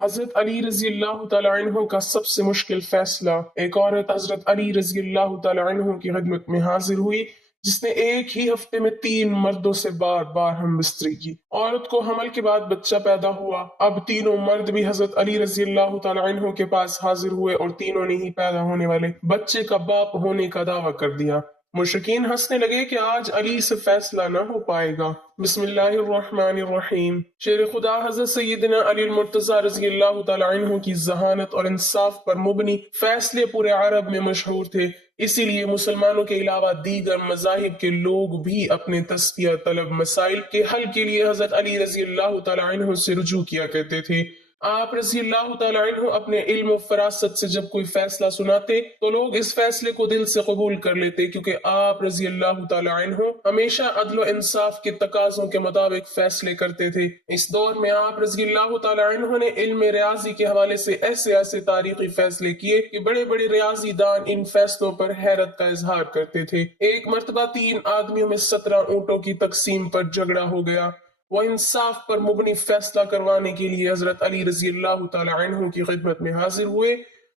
حضرت علی رضی اللہ تعالیٰ عنہ کا سب سے مشکل فیصلہ۔ ایک عورت حضرت علی رضی اللہ تعالیٰ عنہ کی خدمت میں حاضر ہوئی جس نے ایک ہی ہفتے میں 3 مردوں سے بار بار ہم بستری کی۔ عورت کو حمل کے بعد بچہ پیدا ہوا۔ اب تینوں مرد بھی حضرت علی رضی اللہ تعالیٰ عنہ کے پاس حاضر ہوئے اور تینوں نے ہی پیدا ہونے والے بچے کا باپ ہونے کا دعویٰ کر دیا۔ مشرکین ہنسنے لگے کہ آج علی سے فیصلہ نہ ہو پائے گا۔ بسم اللہ الرحمن الرحیم۔ شیر خدا حضرت سیدنا علی المرتضی رضی اللہ تعالی عنہ کی ذہانت اور انصاف پر مبنی فیصلے پورے عرب میں مشہور تھے، اسی لیے مسلمانوں کے علاوہ دیگر مذاہب کے لوگ بھی اپنے تصفیہ طلب مسائل کے حل کے لیے حضرت علی رضی اللہ تعالی عنہ سے رجوع کیا کرتے تھے۔ آپ رضی اللہ تعالی عنہ اپنے علم و فراست سے جب کوئی فیصلہ سناتے تو لوگ اس فیصلے کو دل سے قبول کر لیتے، کیونکہ آپ رضی اللہ تعالی عنہ ہمیشہ عدل و انصاف کے تقاضوں کے مطابق فیصلے کرتے تھے۔ اس دور میں آپ رضی اللہ تعالی عنہ نے علم ریاضی کے حوالے سے ایسے تاریخی فیصلے کیے کہ بڑے بڑے ریاضی دان ان فیصلوں پر حیرت کا اظہار کرتے تھے۔ ایک مرتبہ 3 آدمیوں میں 17 اونٹوں کی تقسیم پر جھگڑا ہو گیا۔ وہ انصاف پر مبنی فیصلہ کروانے کے لیے حضرت علی رضی اللہ تعالی عنہ کی خدمت میں حاضر ہوئے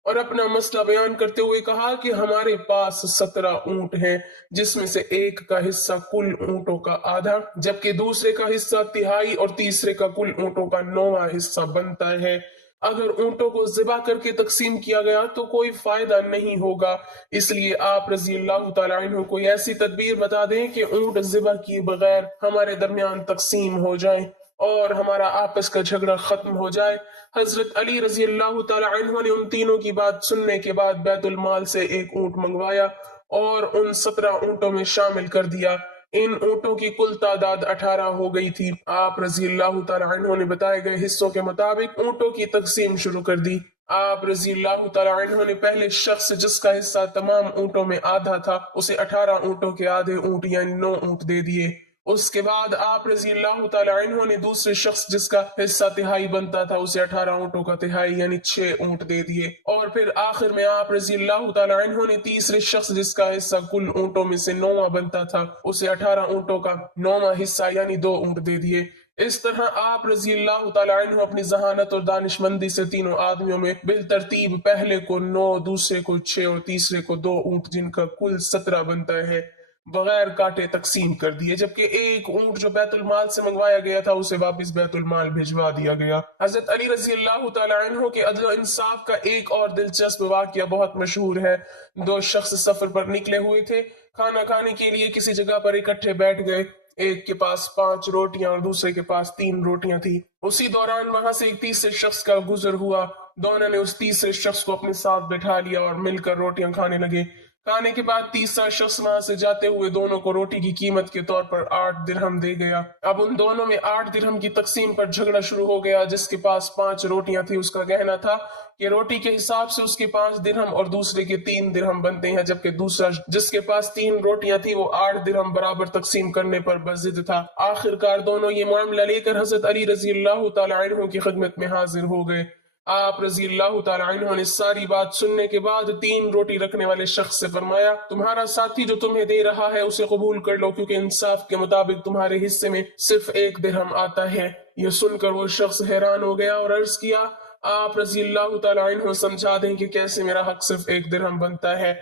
اور اپنا مسئلہ بیان کرتے ہوئے کہا کہ ہمارے پاس 17 اونٹ ہیں، جس میں سے ایک کا حصہ کل اونٹوں کا آدھا، جبکہ دوسرے کا حصہ تہائی اور تیسرے کا کل اونٹوں کا 9واں حصہ بنتا ہے۔ اگر اونٹوں کو ذبح کر کے تقسیم کیا گیا تو کوئی فائدہ نہیں ہوگا، اس لیے آپ رضی اللہ تعالی عنہ کوئی ایسی تدبیر بتا دیں کہ اونٹ ذبح کیے بغیر ہمارے درمیان تقسیم ہو جائیں اور ہمارا آپس کا جھگڑا ختم ہو جائے۔ حضرت علی رضی اللہ تعالی عنہ نے ان تینوں کی بات سننے کے بعد بیت المال سے ایک اونٹ منگوایا اور ان 17 اونٹوں میں شامل کر دیا۔ ان اونٹوں کی کل تعداد 18 ہو گئی تھی۔ آپ رضی اللہ تعالی عنہ نے بتائے گئے حصوں کے مطابق اونٹوں کی تقسیم شروع کر دی۔ آپ رضی اللہ تعالی عنہ نے پہلے شخص جس کا حصہ تمام اونٹوں میں آدھا تھا اسے 18 اونٹوں کے آدھے اونٹ یعنی 9 اونٹ دے دیے۔ اس کے بعد آپ رضی اللہ تعالی عنہ نے دوسرے شخص جس کا حصہ تہائی بنتا تھا اسے 18 اونٹوں کا تہائی یعنی 6 اونٹ دے دیے، اور پھر آخر میں آپ رضی اللہ تعالی عنہ نے تیسرے شخص جس کا حصہ کل اونٹوں میں سے 9واں بنتا تھا اسے 18 اونٹوں کا 9واں حصہ یعنی 2 اونٹ دے دیے۔ اس طرح آپ رضی اللہ تعالی عنہ اپنی ذہانت اور دانش مندی سے تینوں آدمیوں میں بالترتیب پہلے کو 9، دوسرے کو 6 اور تیسرے کو 2 اونٹ جن کا کل 17 بنتا ہے بغیر کاٹے تقسیم کر دیے، جبکہ ایک اونٹ جو بیت المال سے منگوایا گیا تھا اسے واپس بیت المال بھجوا دیا گیا۔ حضرت علی رضی اللہ تعالی عنہ کے عدل و انصاف کا ایک اور دلچسپ واقعہ بہت مشہور ہے۔ 2 شخص سفر پر نکلے ہوئے تھے، کھانا کھانے کے لیے کسی جگہ پر اکٹھے بیٹھ گئے۔ ایک کے پاس 5 روٹیاں اور دوسرے کے پاس 3 روٹیاں تھی۔ اسی دوران وہاں سے ایک تیسرے شخص کا گزر ہوا، دونوں نے اس تیسرے شخص کو اپنے ساتھ بٹھا لیا اور مل کر روٹیاں کھانے لگے۔ کھانے کے بعد تیسرا شخص وہاں سے جاتے ہوئے دونوں کو روٹی کی قیمت کے طور پر 8 درہم دے گیا۔ اب ان دونوں میں 8 درہم کی تقسیم پر جھگڑا شروع ہو گیا۔ جس کے پاس 5 روٹیاں تھی اس کا کہنا تھا کہ روٹی کے حساب سے اس کے 5 درہم اور دوسرے کے 3 درہم بنتے ہیں، جبکہ دوسرا جس کے پاس 3 روٹیاں تھی وہ 8 درہم برابر تقسیم کرنے پر بضد تھا۔ آخر کار دونوں یہ معاملہ لے کر حضرت علی رضی اللہ تعالی عنہ کی خدمت میں حاضر ہو گئے۔ آپ رضی اللہ تعالی عنہ نے ساری بات سننے کے بعد 3 روٹی رکھنے والے شخص سے فرمایا، تمہارا ساتھی جو تمہیں دے رہا ہے اسے قبول کر لو، کیونکہ انصاف کے مطابق تمہارے حصے میں صرف 1 درہم آتا ہے۔ یہ سن کر وہ شخص حیران ہو گیا اور عرض کیا، آپ رضی اللہ تعالی عنہ سمجھا دیں کہ کیسے میرا حق صرف 1 درہم بنتا ہے۔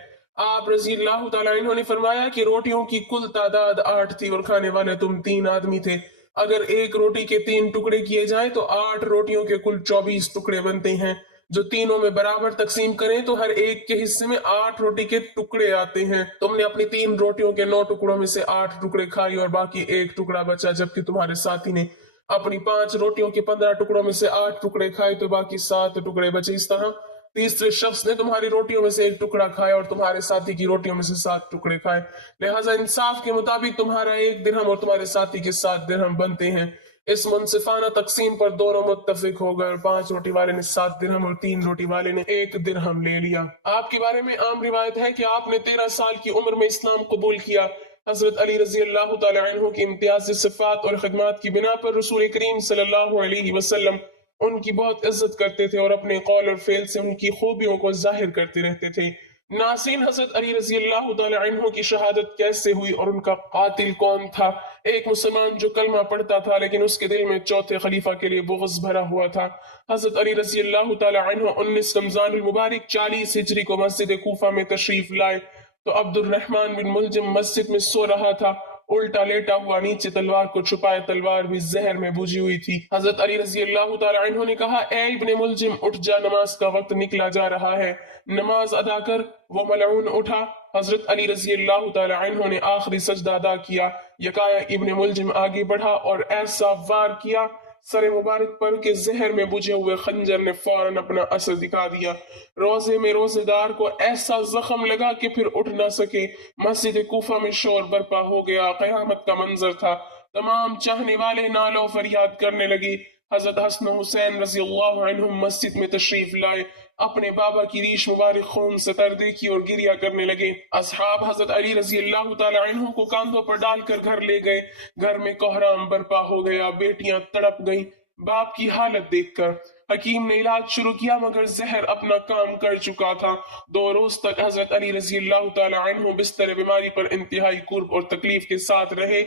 آپ رضی اللہ تعالی عنہ نے فرمایا کہ روٹیوں کی کل تعداد 8 تھی اور کھانے والے تم 3 آدمی تھے۔ اگر ایک روٹی کے 3 ٹکڑے کیے جائیں تو 8 روٹیوں کے کل 24 ٹکڑے بنتے ہیں، جو تینوں میں برابر تقسیم کریں تو ہر ایک کے حصے میں 8 روٹی کے ٹکڑے آتے ہیں۔ تم نے اپنی 3 روٹیوں کے 9 ٹکڑوں میں سے 8 ٹکڑے کھائی اور باقی 1 ٹکڑا بچا، جبکہ تمہارے ساتھی نے اپنی 5 روٹیوں کے 15 ٹکڑوں میں سے 8 ٹکڑے کھائے تو باقی 7 ٹکڑے بچے۔ اس طرح تیسرے شخص نے تمہاری روٹیوں میں سے 1 ٹکڑا کھایا اور تمہارے ساتھی کی روٹیوں میں سے 7 ٹکڑے کھائے، لہٰذا انصاف کے مطابق تمہارا 1 درہم اور تمہارے ساتھی کے 7 درہم بنتے ہیں۔ اس منصفانہ تقسیم پر دونوں متفق ہو گئے اور 5 روٹی والے نے 7 درہم اور 3 روٹی والے نے 1 درہم لے لیا۔ آپ کے بارے میں عام روایت ہے کہ آپ نے 13 سال کی عمر میں اسلام قبول کیا۔ حضرت علی رضی اللہ تعالی عنہ کی امتیازی صفات اور خدمات کی بنا پر رسول کریم صلی اللہ علیہ وسلم ان کی بہت عزت کرتے تھے اور اپنے قول اور فعل سے ان کی خوبیوں کو ظاہر کرتے رہتے تھے۔ नाज़रीन, हजरत अली रजी अल्लाह तआला अन्हु की शहादत कैसे हुई और उनका कातिल कौन था? एक मुसलमान जो कलमा पढ़ता था लेकिन उसके दिल में चौथे खलीफा के लिए बुग़्ज़ भरा हुआ था। हजरत अली रजी अल्लाह तआला अन्हु 19 रमजानुल मुबारक 40 हिजरी को मस्जिद कूफा में तशरीफ लाए तो अब्दुर्रहमान बिन मुलजिम मस्जिद में सो रहा था, उल्टा लेटा हुआ, नीचे तलवार को छुपाए, तलवार भी जहर में बुझी हुई थी। हजरत अली रजी अल्लाह तआला अन्हु ने कहा, ए इब्ने मुलजिम, उठ जा, नमाज का वक्त निकला जा रहा है, नमाज अदा कर। वो मलऊन उठा। हजरत अली रजी अल्लाह तआला अन्हु ने आखिरी सजदा अदा किया। यकाया इब्ने मुलजिम आगे बढ़ा और ऐसा वार किया, सर मुबारक पर के जहर में बुझे हुए खंजर ने फौरन अपना असर दिखा दिया। रोजे में रोजेदार को ऐसा जख्म लगा कि फिर उठ ना सके। मस्जिद कूफा में शोर बर्पा हो गया, कयामत का मंजर था। तमाम चाहने वाले नालो फरियाद करने लगे। हजरत हसन हुसैन रजी अल्लाह अन्हुम मस्जिद में तशरीफ लाए, अपने बाबा की रीश मुबारक खून से तर देखी और गिरिया करने लगे। असहाब हजरत अली रजी अल्लाह तआला अन्हु को कांधों पर डालकर घर ले गए। घर में कोहराम बर्पा हो गया, बेटियां तड़प गईं बाप की हालत देखकर। हकीम ने इलाज शुरू किया मगर जहर अपना काम कर चुका था। 2 रोज तक हजरत अली रजी अल्लाह तआला अन्हु बिस्तर बीमारी पर इंतहाई कुर्ब और तकलीफ के साथ रहे।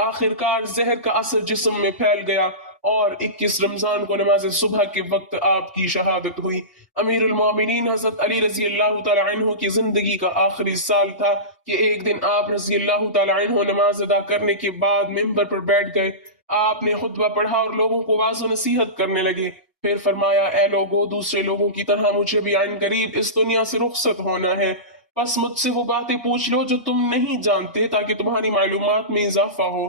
आखिरकार जहर का असर जिस्म में फैल गया और 21 रमजान को नमाज सुबह के वक्त आपकी शहादत हुई। अमीरुल मोमिनीन हजरत अली रजी अल्लाह तआला अन्हु की जिंदगी का आखिरी साल था कि एक दिन आप रजी अल्लाह तआला अन्हु नमाज अदा करने के बाद मिंबर पर बैठ गए। आपने खुतबा पढ़ा और लोगों को वाज़ो नसीहत करने लगे। फिर फरमाया, ए लोगों, दूसरे लोगों की तरह मुझे भी आइन करीब इस दुनिया से रुखसत होना है, बस मुझसे वो बातें पूछ लो जो तुम नहीं जानते ताकि तुम्हारी मालूमात में इजाफा हो।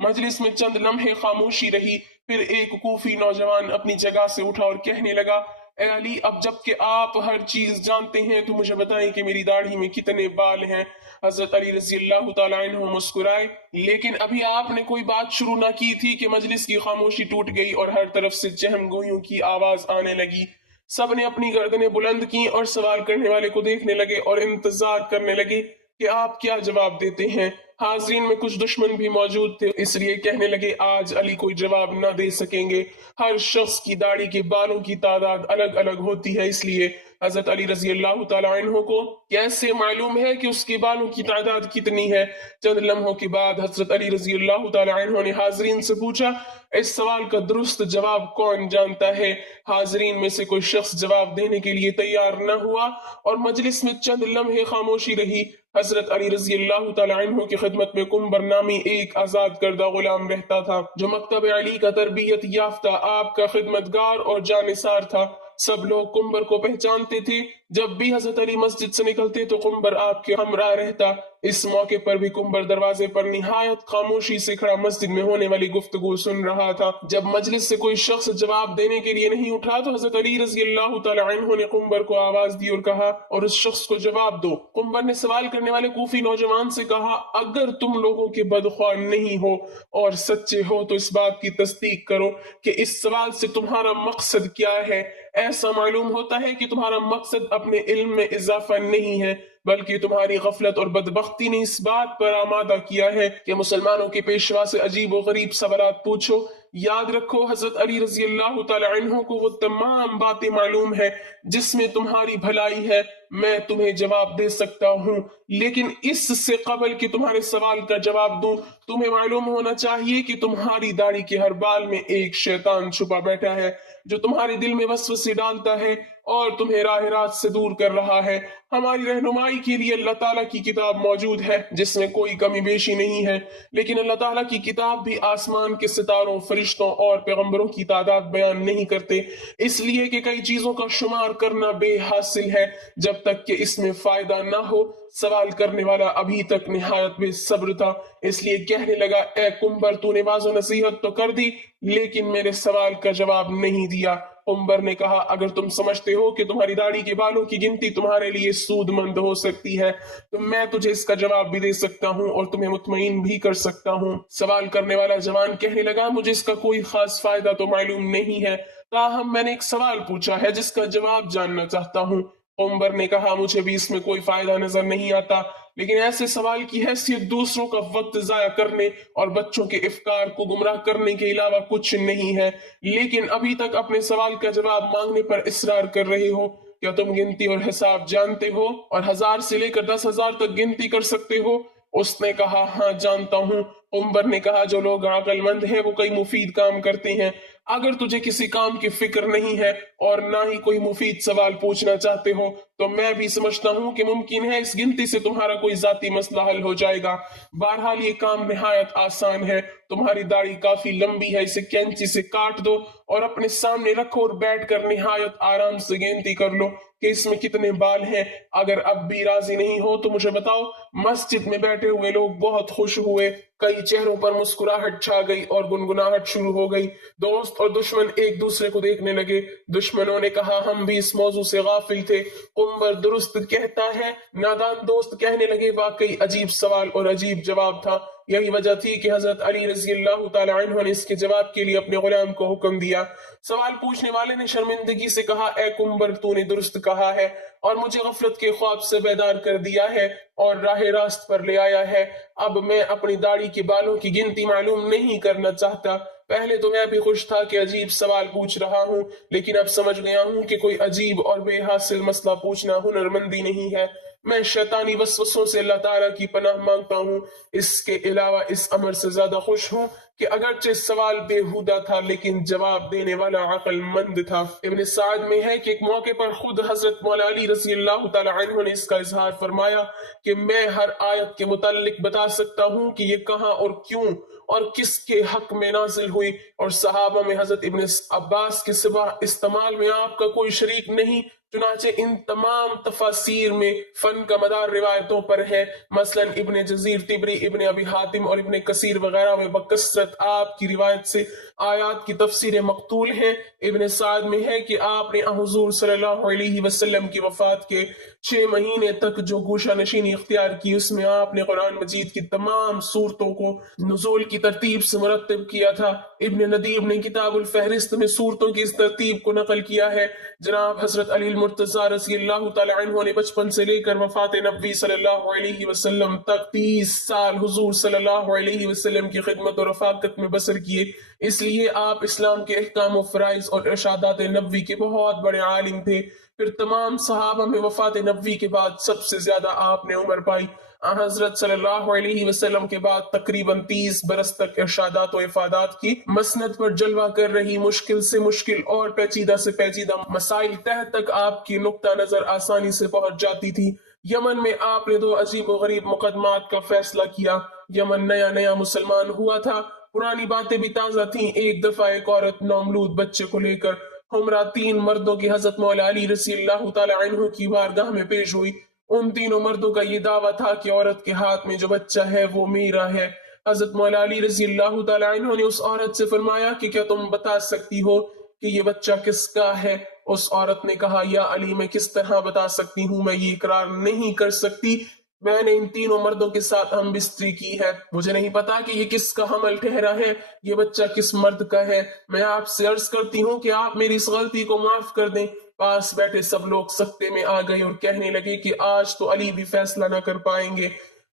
मजलिस में चंद लम्हे खामोशी रही, फिर एक कूफी नौजवान अपनी जगह से उठा और कहने लगा, ए अली, अब जबकि आप हर चीज जानते हैं तो मुझे बताएं कि मेरी दाढ़ी में कितने बाल हैं। हजरत अली रजी अल्लाह तआला अन्हु मुस्कुराए, लेकिन अभी आपने कोई बात शुरू ना की थी कि मजलिस की खामोशी टूट गई और हर तरफ से चहम गोइयों की आवाज आने लगी। सब ने अपनी गर्दनें बुलंद की और सवाल करने वाले को देखने लगे और इंतजार करने लगे कि आप क्या जवाब देते हैं। हाजरीन में कुछ दुश्मन भी मौजूद थे, इसलिए कहने लगे, आज अली कोई जवाब न दे सकेंगे। हर शख्स की दाढ़ी के बालों की तादाद अलग अलग होती है, इसलिए हजरत अली रजी अल्लाह तआला अन्हु को कैसे मालूम है कि उसके बालों की तादाद कितनी है। चंद लम्हों के बाद हजरत अली रजी अल्लाह तआला अन्हु ने हाजरीन से पूछा, इस सवाल का दुरुस्त जवाब कौन जानता है? हाजरीन में से कोई शख्स जवाब देने के लिए तैयार न हुआ और मजलिस में चंद लम्हे खामोशी रही। हजरत अली रजी अल्लाह तआला अन्हु की खिदमत में कुंबर नामी एक आजाद करदा गुलाम रहता था जो मकतब अली का तरबियत याफ्ता आपका खिदमतगार और जानिसार था। सब लोग कुंबर को पहचानते थे। जब भी हजरत अली मस्जिद से निकलते तो कुंबर आपके हमरा रहता। इस मौके पर भी कुंबर दरवाजे पर निहायत खामोशी से खड़ा मस्जिद में होने वाली गुफ्तगू सुन रहा था। जब मजलिस से कोई शख्स जवाब देने के लिए नहीं उठा तो हजरत अली रजी अल्लाह तआला अन्हु ने कुंबर को आवाज दी और कहा, और उस शख्स को जवाब दो। कुंबर ने सवाल करने वाले कूफी नौजवान से कहा, अगर तुम लोगों के बदख्वाह नहीं हो और सच्चे हो तो इस बात की तस्दीक करो कि इस सवाल से तुम्हारा मकसद क्या है। ऐसा मालूम होता है कि तुम्हारा मकसद अपने इल्म में इजाफा नहीं है, बल्कि तुम्हारी गफलत और बदबख्ती ने इस बात पर आमादा किया है कि मुसलमानों के पेशवा से अजीब और गरीब सवालात पूछो। याद रखो, हजरत अली रजी अल्लाह तआला अन्हु को वो तमाम बातें मालूम है जिसमें तुम्हारी भलाई है। मैं तुम्हें जवाब दे सकता हूँ, लेकिन इससे कबल कि तुम्हारे सवाल का जवाब दूं, तुम्हें मालूम होना चाहिए कि तुम्हारी दाढ़ी के हर बाल में एक शैतान छुपा बैठा है जो तुम्हारे दिल में वसवसे डालता है और तुम्हें राह रात से दूर कर रहा है। हमारी रहनुमाई के लिए अल्लाह ताला की किताब मौजूद है जिसमें कोई कमी बेशी नहीं है, लेकिन अल्लाह ताला की किताब भी आसमान के सितारों, फरिश्तों और पैगंबरों की तादाद बयान नहीं करते, इसलिए कि कई चीजों का शुमार करना बेहासिल है जब तक कि इसमें फायदा ना हो। सवाल करने वाला अभी तक निहायत बेसब्र था, इसलिए कहने लगा, ए कुंबर, तूने वाज़ो नसीहत तो कर दी लेकिन मेरे सवाल का जवाब नहीं दिया। कुंबर ने कहा, अगर तुम समझते हो कि तुम्हारी दाढ़ी के बालों की गिनती तुम्हारे लिए सूदमंद हो सकती है तो मैं तुझे इसका जवाब भी दे सकता हूँ और तुम्हें मुतमईन भी कर सकता हूँ। सवाल करने वाला जवान कहने लगा, मुझे इसका कोई खास फायदा तो मालूम नहीं है, ताहम मैंने एक सवाल पूछा है जिसका जवाब जानना चाहता हूँ। कुंबर ने कहा, मुझे भी इसमें कोई फायदा नजर नहीं आता, लेकिन ऐसे सवाल की हैसियत दूसरों का वक्त जाया करने और बच्चों के इफ्कार को गुमराह करने के अलावा कुछ नहीं है। लेकिन अभी तक अपने सवाल का जवाब मांगने पर इसरार कर रहे हो। क्या तुम गिनती और हिसाब जानते हो और 1000 से लेकर 10,000 तक गिनती कर सकते हो? उसने कहा, हाँ जानता हूँ। उमर ने कहा, जो लोग अक्लमंद हैं वो कई मुफीद काम करते हैं। अगर तुझे किसी काम की फिक्र नहीं है और ना ही कोई मुफीद सवाल पूछना चाहते हो तो मैं भी समझता हूँ कि मुमकिन है इस गिनती से तुम्हारा कोई जाती मसला हल हो जाएगा। बहरहाल ये काम निहायत आसान है। तुम्हारी दाढ़ी काफी लंबी है, इसे कैंची से काट दो और अपने सामने रखो और बैठकर निहायत आराम से गिनती कर लो कि इसमें कितने बाल हैं। अगर अब भी राजी नहीं हो तो मुझे बताओ। मस्जिद में बैठे हुए लोग बहुत खुश हुए, कई चेहरों पर मुस्कुराहट छा गई और गुनगुनाहट शुरू हो गई। दोस्त और दुश्मन एक दूसरे को देखने लगे। दुश्मनों ने कहा, हम भी इस मौजू से गाफिल थे। उमर दुरुस्त कहता है। नादान दोस्त कहने लगे, वाकई अजीब सवाल और अजीब जवाब था। यही वजह थी कि हजरत अली रजी अल्लाह तआला अन्हु ने इसके जवाब के लिए अपने गुलाम को हुक्म दिया। सवाल पूछने वाले ने शर्मिंदगी से कहा, ए कुंबर, तूने दुरुस्त कहा है और मुझे गफलत के ख्वाब से बेदार कर दिया है और राह रास्त पर ले आया है। अब मैं अपनी दाढ़ी के बालों की गिनती मालूम नहीं करना चाहता। पहले तो मैं भी खुश था कि अजीब सवाल पूछ रहा हूँ, लेकिन अब समझ गया हूँ कि कोई अजीब और बेहासिल मसला पूछना हुनरमंदी नहीं है। मैं शैतानी वसवसों से अल्लाह ताला की पनाह मांगता हूँ। इसके अलावा इस अमर से ज्यादा खुश हूँ कि अगरचे सवाल बेहुदा था लेकिन जवाब देने वाला अक्लमंद था। इब्न साद में है कि एक मौके पर खुद हजरत मौला अली रजी अल्लाह तआला अन्हु ने इसका इजहार फरमाया कि मैं हर आयत के मुतालिक बता सकता हूँ कि ये कहाँ और क्यों और किसके हक में नाजिल हुई, और सहाबा में हजरत इब्न अब्बास के सिवा इस्तेमाल में आपका कोई शरीक नहीं। चुनाचे इन तमाम तफासीर में फन का मदार रिवायतों पर है। मसलन इब्न जजीर तिबरी, इब्न अबी हातिम और इब्न कसीर वगैरह में बकसरत आपकी रिवायत से आयात की तफसीरें मकतूल हैं। इब्न साद में है कि आपने हुजूर सल्लल्लाहु अलैहि वसल्लम की वफात के 6 महीने तक जो गोशा नशीनी इख्तियार की उसमें आपने कुरान मजीद की तमाम सूरतों को नुज़ूल की तरतीब से मुरत्तिब किया था। इब्न नदीब ने किताबुल फहरिस्त में सूरतों की इस तरतीब को नकल किया है। जनाब हजरत अली मुर्तजा रज़ी अल्लाह तआला अन्हु ने बचपन से लेकर वफात नबी सल्लल्लाहु अलैहि वसल्लम तक 30 साल हुजूर सल्लल्लाहु अलैहि वसल्लम की खिदमत और रफाकत में बसर किए। इसलिए आप इस्लाम के अहकाम और फराइज और इरशादात नबवी के बहुत बड़े आलिम थे। फिर तमाम सहाबा में वफात नबवी के बाद सबसे ज्यादा आपने उम्र पाई। हजरत सल्लल्लाहु अलैहि वसल्लम के बाद तकरीबन 30 बरस तक इरशादात और इफादात की मसनद पर जलवा कर रही मुश्किल से मुश्किल और पेचीदा से पेचीदा मसाइल तह तक आपकी नुक्ता नजर आसानी से पहुंच जाती थी। यमन में आपने 2 अजीब व गरीब मुकदमात का फैसला किया। यमन नया नया मुसलमान हुआ था, पुरानी बातें भी ताजा थी। एक दफा एक औरत नौमलूद बच्चे को लेकर हमरा 3 मर्दों की हजरत मौला अली रज़ी अल्लाह तआला अन्हु की बारगाह में पेश हुई। उन तीनों मर्दों का ये दावा था कि औरत के हाथ में जो बच्चा है वो मेरा है। हजरत मौला अली रज़ी अल्लाह तआला अन्हु ने उस औरत से फरमाया कि क्या तुम बता सकती हो कि ये बच्चा किसका है? उस औरत ने कहा, या अली, मैं किस तरह बता सकती हूँ, मैं ये इकरार नहीं कर सकती। मैंने इन तीनों मर्दों के साथ हम बिस्तरी की है, मुझे नहीं पता कि ये किसका हमल ठहरा है, ये बच्चा किस मर्द का है। मैं आपसे अर्ज करती हूँ कि आप मेरी इस गलती को माफ कर दें। पास बैठे सब लोग सख्ते में आ गए और कहने लगे कि आज तो अली भी फैसला न कर पाएंगे।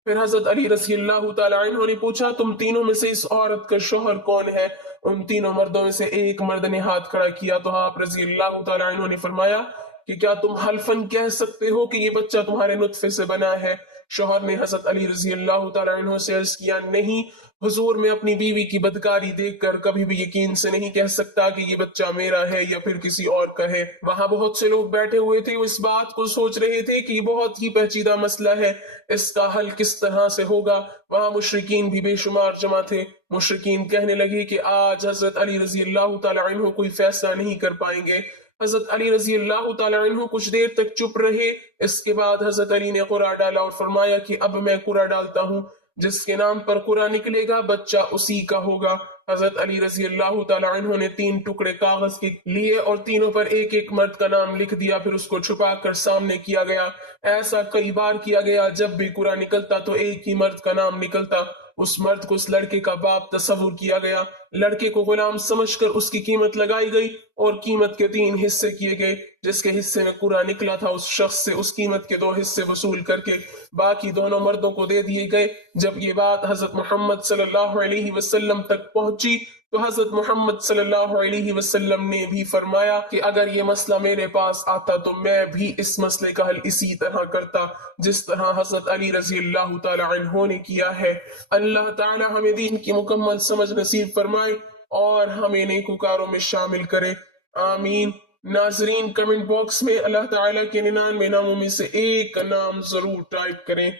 फिर हजरत अली रज़ी अल्लाह तआला अन्हु ने पूछा, तुम तीनों में से इस औरत का शौहर कौन है? उन तीनों मर्दों में से एक मर्द ने हाथ खड़ा किया तो आप रज़ी अल्लाह तआला अन्हु ने फरमाया कि क्या तुम हल्फन कह सकते हो कि ये बच्चा तुम्हारे नुत्फे से बना है? शौहर ने हजरत अली रज़ी अल्लाह तआला अन्हु से अर्ज किया, नहीं हुजूर, मैं अपनी बीवी की बदकारी देखकर कभी भी यकीन से नहीं कह सकता कि ये बच्चा मेरा है या फिर किसी और का है। वहां बहुत से लोग बैठे हुए थे, वो इस बात को सोच रहे थे कि बहुत ही पेचीदा मसला है, इसका हल किस तरह से होगा। वहां मुशरिकीन भी बेशुमार जमा थे। मुशरिकीन कहने लगे कि आज हजरत अली रज़ी अल्लाह तआला अन्हु कोई फैसला नहीं कर पाएंगे। हजरत अली रज़ी अल्लाह तआला अन्हु कुछ देर तक चुप रहे। इसके बाद हजरत अली ने कुरा डाला और फरमाया कि अब मैं कुरा डालता हूँ, जिसके नाम पर कुरा निकलेगा बच्चा उसी का होगा। हजरत अली रज़ी अल्लाह तआला अन्हु ने 3 टुकड़े कागज के लिए और तीनों पर एक एक मर्द का नाम लिख दिया। फिर उसको छुपा कर सामने किया गया। ऐसा कई बार किया गया, जब भी कुरा निकलता तो एक ही मर्द का नाम निकलता। उस मर्द को उस लड़के का बाप तस्वुर किया गया। लड़के को गुलाम समझकर उसकी कीमत लगाई गई और कीमत के 3 हिस्से किए गए। जिसके हिस्से में कुरा निकला था उस शख्स से उस कीमत के 2 हिस्से वसूल करके बाकी दोनों मर्दों को दे दिए गए। जब ये बात हजरत मोहम्मद सल्लल्लाहु अलैहि वसल्लम तक पहुंची تو حضرت محمد صلی اللہ علیہ وسلم نے بھی فرمایا کہ اگر یہ مسئلہ میرے پاس آتا تو میں بھی اس مسئلے کا حل اسی طرح کرتا جس طرح حضرت علی رضی اللہ تعالی عنہ نے کیا ہے۔ اللہ تعالی ہمیں دین کی مکمل سمجھ نصیب فرمائے اور ہمیں نیکوکاروں میں شامل کرے، آمین۔ ناظرین، کمنٹ باکس میں اللہ تعالیٰ کے 99 ناموں میں سے ایک کا نام ضرور ٹائپ کریں۔